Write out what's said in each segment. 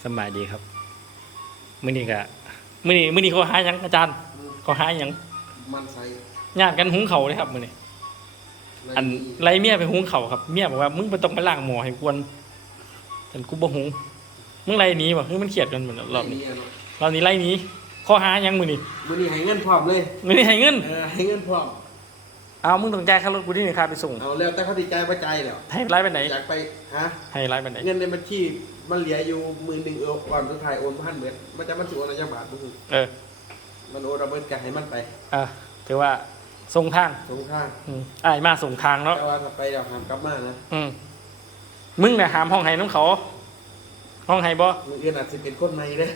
สบายดีครับมื้อนี้ก็มื้อนี้เขาหาหยังอาจารย์เขาหาหยังมันใส่ญาติกันหุงข้าวเลยครับมื้อนี้อันไล่เมียไปหุงข้าวครับเมียบอกว่ามึงบ่ต้องไปล้างหม้อให้กวนฉันกูบ่หุงมึงไล่หนีบ่คือมันเครียดกันเหมือนรอบนี้ไล่หนีข้อหาหยังมื้อนี้ให้เงินพร้อมเลยมื้อนี้ให้เงินให้เงินพร้อมเอามึงต้องจ่ายค่ารถกูนี่ค่าไปส่งเอาแล้วแต่เขาติดใจประใจแล้วให้ไล่ไปไหนอยากไปฮะให้ไล่ไปไหนเงินในบัญชีมันเหลืออยู่10,000ก่อนสุดท้ายโอน1,000เบิดมันจะมันสิโอนอะไรจังบาทบ่ฮู้มันโอนเอาเบิดก็ให้มันไปถือว่าส่งทางอ้ายมาส่งทางเนาะแต่ว่าถ้าไปแล้วห้ามกลับมานะมึงน่ะห้ามห้องให้น้ำเขาห้องให้บ่มื้ออื่นอาจสิเป็นคนใหม่เด้อ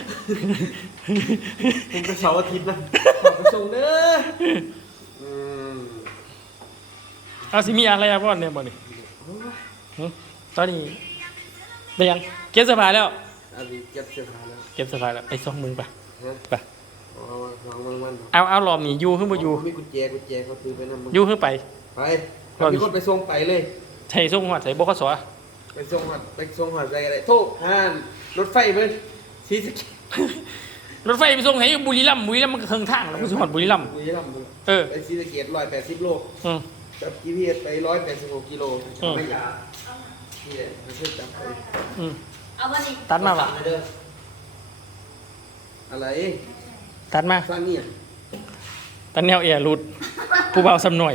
มึงไปเสาร์อาทิตย์นะขอไปส่งเด้อเอาสิมีอะไรบ่เนี่ยบ่นี่ตอนนี้ได้ยังเก็บเสื้อผ้าแล้วเก็บเสื้อผ้าแล้วเก็บเสื้อผ้าแล้วไปส่งมึงไปเอาหลอมนี่อยู่ขึ้นมาอยู่มีกุญแจเขาซื้อไปนำอยู่ขึ้นไปมีคนไปส่งไปเลยใช่ส่งหอดใส่บขสไปส่งหอดใจอะไรโทษรถไฟมันชี้สกิรถไฟไปส่งให้บุรีรัมย์มันก็เครื่องทางแล้วไปส่งหอดบุรีรัมย์ไปชี้สเกต180 โลจับ GPS ไป186 กิโลไม่ยากนี่แหละมันช่วยจับไปเอาวันนี้ตัดมาป่ะอะไรตัดมาสร้างนี่ตัดแนวเอียรุดผู้เบาสำหน่อย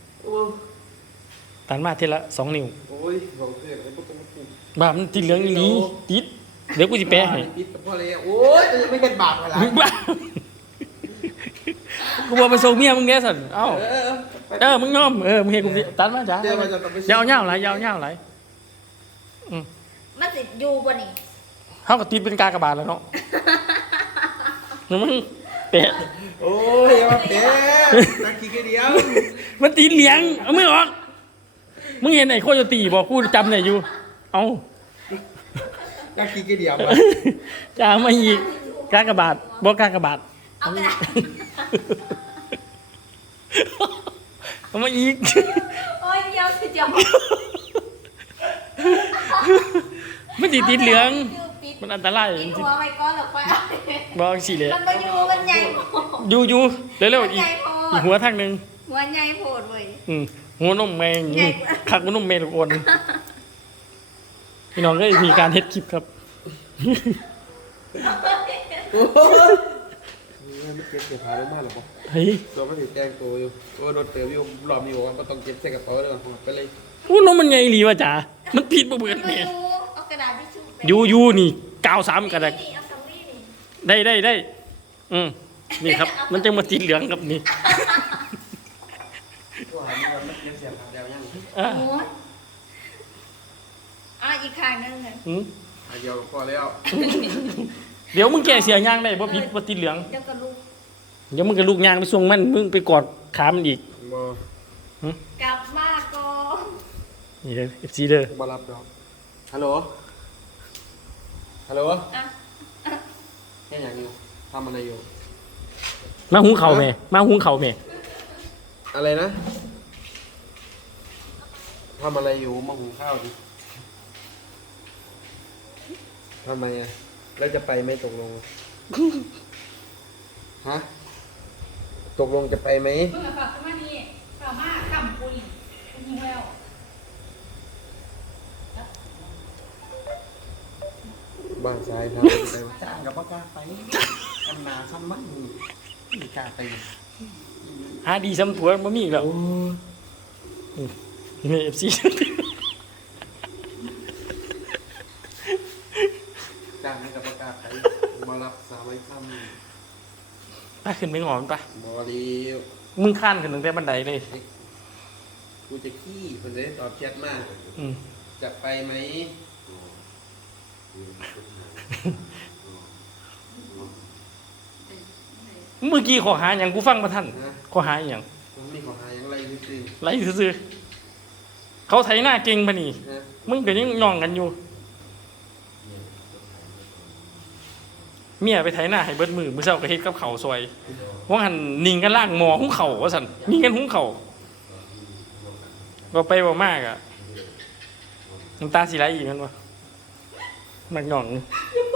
ตัดมาทีละ2 นิ้วโอ้ยบอกเพื่อนไอ้พวกบ้ามันติดเหลืองอีนี้ติดเดี๋ยวกูจะแปะให้ติดพ่อเลยโอ้ยไม่เห็นบาปอะไรกูบอกไปส่งเมียมึงแกสันเอ้ามึงยอมมึงเห็นกูตัดมาจ้ายาวๆไหลยาวๆไหลมันติดอยู่บนนี่เขาก็ติดเป็นกากบาทแล้วเนาะมึงแปะโอ้ยมาแปะนักขี่เดียวมันติดเหลียงเอาไม่ออกมึงเห็นไอ้โคโยตีบอกกูจำไหนอยู่เอานักขี่เดียวจะมาอีกกากบาทบอกกากบาทเอามาอีกโอ้ยเดียวมันติดเหลืองมันอันตรายหัวไปก้อนหรอกไปบอกสิเลยมันใหญ่อยู่เร็วๆอีกหัวทางนึงหัวใหญ่โผล่เลยหัวนมแมงคักหัวนมแมงทุกคนพี่น้องก็มีการเฮ็ดคลิปครับไม่เก็บเสื้อผ้าได้มากหรอปะตัวมันถือแตงตัวอยู่รถเติมอยู่หลอมอยู่ว่าก็ต้องเก็บใส่กระเป๋าเลยไปเลยนมมันไงหลีวะจ๋ามันผิดบ่เบื่อเนี่ยเอากระดาษทิชชู่ยูนี่93กันได้นี่ครับมันจะมาติดเหลืองครับนี่อีกข้างนึงเลยเดี๋ยวพอแล้วเดี๋ยวมึงแก่เสียย่างได้เพราะผิดว่าติดเหลืองเดี๋ยวมึงกับลูกย่างไปส่งมันมึงไปกอดขามันอีกกลับมาก่อนนี่เลย FC เด้อมารับดอกฮัลโหลแค่อย่างอยู่ทำอะไรอยู่มาหุงเข่าแม่อะไรนะทำอะไรอยู่มาหุงข้าวดิทำไมแล้วจะไปไม่ตกลงฮะตกลงจะไปไหมเมื่อฝากมานี่ฝากมาขำปุยยิงแล้วบ้านซ้ายครับจ้างกับพ่อกล้าไปอันนาซ้ำมันมีกล้าไปหาดีซ้ำตัวมันมีแล้วนี่ FC จ้างให้กับพ่อกล้าไปมารับ300 ค่ำขึ้นไปงอนปะบอดีมึงข้านขึ้นตั้งแต่บันไดเลยกูจะขี้คนจะได้ตอบแชทมากจะไปไหมเมื่อกี้ขอหาอย่างกูฟังมาท่านขอหาอย่างมีขอหาอย่างไรซื้อเขาไถหน้าเก่งปะนี่มึงก็ยังย่องกันอยู่เมียไปไถหน้าให้เบิดมือเช้าก็เฮ็ดกับเข่าซอยว่าหันนิ่งกันล่างหมอหุ้งเข่าว่าสันนิ่งกันหุ้งเข่าก็ไปบ่มากอ่ะน้ำตาสีไหลอีกมันวะมันหย่อง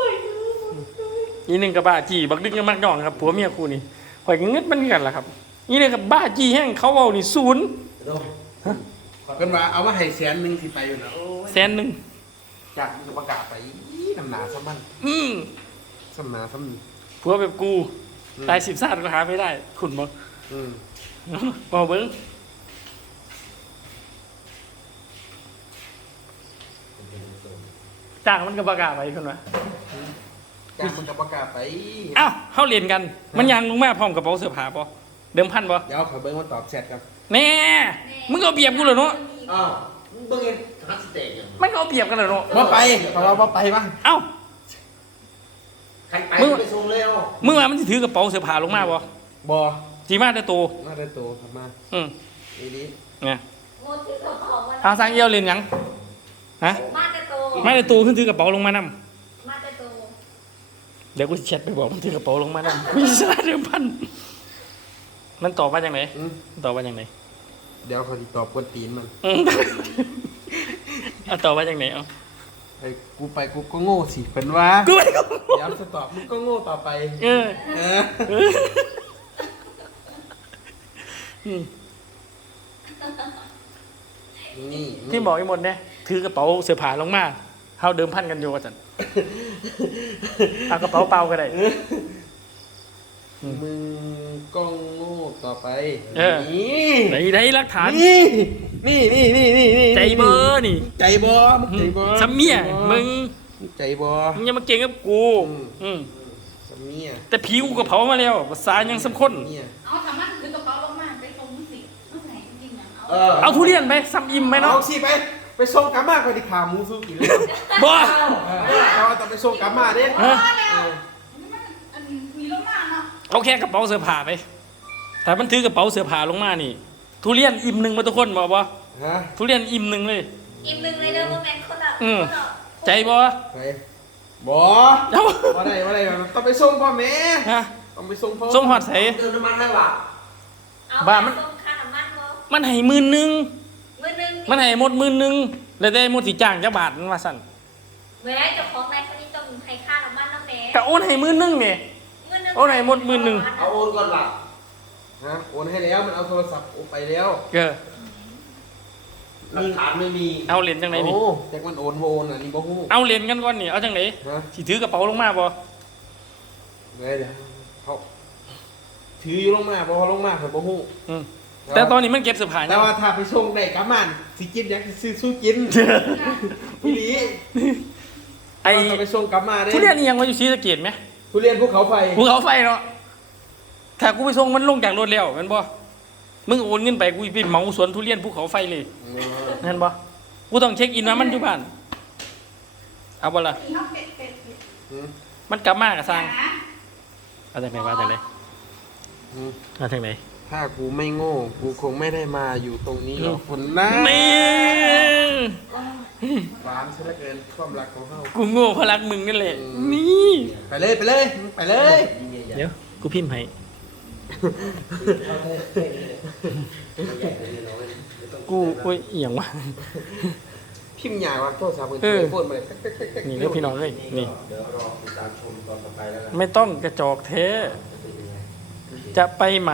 อีหนึงก็บ้าจี้บักดึกก็มักย่องครับผัวเมียคู่นี่ข่อยก็งึดมันกันล่ะครับอีหนึงก็บ้าจี้แห้งเขาเว้านี่ศูนย์โดนกันว่าเอามาให้100,000สิไปอยู่นะโอ้ยแสนหนึงจากประกาศไปน้ำหนาซ้ำมัน ซ้ำหนาซ้ำผัวแบบกูตาย10ชาติก็หาไม่ได้ขุนบ่อืมบ่เบิ่งจ้างมันก็ประกาศไปคนว่าจากมันกับประกาศไปอ้าวเฮาเรียนกัน มันยังลงมาพร้อมกระเป๋าเสื้อผ้าบ่เดิมพันบ่เดี๋ยวขอเบิ้งมาตอบแชทครับแน่มึงก็เอาเปรียบกูเหรอเนาะอ้าวเบิ้งเองฮัสเตกมันก็เอาเปรียบกันเหรอเนาะมาไปขอเรามาไปบ้างเอ้าใครไปไปส่งเลยอ่ะมึงว่ามันสิถือกระเป๋าเสื้อผ้าลงมาบ่บอสิมาแต่โตน่าได้โตครับมา นี่ดิเนี่ยโมถือกระเป๋ามาทางสร้างเอี่ยวเรียนหยังฮะมาแต่โตไม่แต่โตขึ้นถือกระเป๋าลงมานํมาแต่โตเดี๋ยวกูสิแชทไปบอกมันถือกระเป๋าลงมานํวิชาเดิมพันมันตอบว่าจังไดมันตอบว่าจังไดเดี๋ยวเขาติดตอบกวนตีนมันเอาตอบว่าจังไดเอาไอ้กูไปกูก็โง่สิเป็นว่ากูไม่ก็เดี๋ยวจะตอบมึงก็โง่ต่อไปเออเอออืมนี่ที่บอกไอ้หมดเนี่ยถือกระเป๋าเสื้อผ้าลงมาเฮาเดิมพันกันอยู่ว่าจันเอากระเป๋าเปล่าก็ได้มึงก็โง่ต่อไปเออ ไหนได้หลักฐานนี่ใจเบอร์นี่ใจบอมึงใจบอซัมเมียมึงใจบอมึงอย่ามาเก่งกับกู อืมซัมเมียแต่ผิวกูก็เผามาแล้วภาษายังสำคัญเนี่ยเอาทำมันถือกระเป๋าลงมาไปตรงสิเอาไหนจริงๆนะเอาเอาทุเรียนไปซ้ำอิ่มไหมเนาะเอาสิไปส่งกลับมาไปดิขาหมูสู้กินเลยบ่เราต้องไปส่งกลับมาเด้ฮะพอแล้วมันอันมีลงมาเนาะเอาแค่กระเป๋าเสื้อผ้าไปแต่มันถือกระเป๋าเสื้อผ้าลงมานี่ ทุเรียนอิ่มหนึ่งมาทุกคนบอกบ่ฮะทุเรียนอิ่มหนึ่งเลยอิ่มหนึ่งเลยเด้อว่าแมนคนละอืม ใจบ่ไปบอเอ้าว่าได้ต้องไปส่งพ่อแม่ฮะต้องไปส่งพ่อส่งหอดใส่เติมน้ำมันได้ว่ะเอาบ้ามันส่งค่าน้ำมันบ่มันให้หมื่นหนึ่งมื้อหนึงมันให้หมดหมื่นหนึ่งแล้วได้หมดสิจ้างจักบาทมันว่าสั่นเวลาเจ้าของนายคนนี้ต้องให้ค่าน้ำมันน้ำแหน่ก็โอนให้หมื่นหนึ่งนี่มื้อหนึงเอาไหนหมดมื้อหนึ่งเอาโอนก่อนว่ะฮะโอนให้แล้วมันเอาโทรศัพท์โอนไปแล้วเออหลักฐานไม่มีเอาเหรียญจังไหนนี่โอ้แจ็คมันโอนบ่โอนอ่ะนี่บ่ฮู้เอาเหรียญกันก่อนนี่เอาจังไหนฮะสิถือกระเป๋าลงมาบ่เดี๋ยวเขาถืออยู่ลงมาบ่ลงมาเขาบ่ฮู้อืมแต่ตอนนี้มันเก็บเสื้อผ้าแต่ยังว่าถ้าไปส่งได้กลับมาสิกินอยากซื้อสู้กินพี่หลีไอ้ต้องไปส่งกลับมาเด้ทุเรียนนี่ยังมาอยู่ศรีสะเกษไหมทุเรียนภูเขาไฟภูเขาไฟเนาะถ้ากูไปส่งมันลงจากรถแล้วแม่นบ่มึงโอนเงินไปกูไปเหมาสวนทุเรียนภูเขาไฟเลยแม่นบ่กูต้องเช็คอินว่ามันอยู่บ้านเอาบ่ล่ะที่เขาเป็ดอืมมันกลับมาก็สร้างนะเอาจากไหนว่าจากไหนอืมเอาจากไหนถ้ากูไม่โง่กูคงไม่ได้มาอยู่ตรงนี้หรอกคนนะนี่หวานซะเหลือเกินความรักของเขากูโง่เพราะรักมึงนั่นแหละ นี่ไปเลยไปเลยไปเลยเดี๋ยวกูพิมพ์ให้กูโอ้ยเอียงวะพิมพ์ยาวว่าโทรศัพท์มือเอถืออโฟนมาเลยนี่เด้อพี่น้องเอ้ยนี่เดี๋ยวรอติดตามชมตอนต่อไปแล้วกันไม่ต้องกระจอกเทจะเป็นยังไงจะไปไหม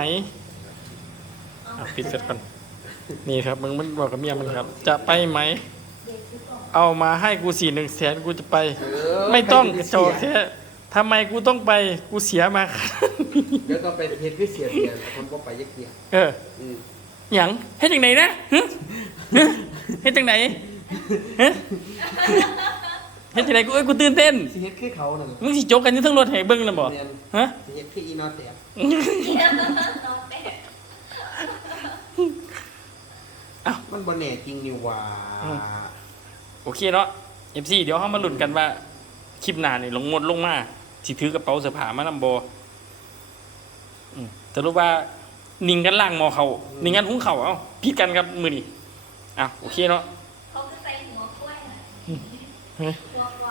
ปิดเสร็จก่อนนี่ครับมึงมันบอกกับเมียมันครับ จะไปไหม เอามาให้กู100,000กูจะไป ไม่ต้องกระจอกเททำไมกูต้องไปกูเสียมาเดี๋ยวต้องไปเฮ็ดคือเสียเสียคนบ่ไปยักเกียร์เอออืมหยังเฮ็ดจังไหนนะฮะฮะเฮ็ดจังไหนฮะเฮ็ดจังไหนกูเอ้ยกูตื่นเต้นสิเฮ็ดคือเขานั่นมึงสิโจกกันอยู่เทั้งรถให้เบิ่งแล้วบ่เรียนฮะสิเฮ็ดคืออีนอแตกน้องแม่มันบ่แน่จริงนี่หว่าโอเคเนาะ FC เดี๋ยวเฮามาลุ้นกันว่าคลิปหน้านี่ลงมาสิถือกระเป๋าเสื้อผ้ามานำบ่สรุปว่านิ่งกันล่างหมอเขานิ่งกันหุงเขาวเอ้าผิดกันครับมื้อนี้โอเคเนาะเขาก็ใส่หัวกล้วยน่ะฮะหัวกล้วย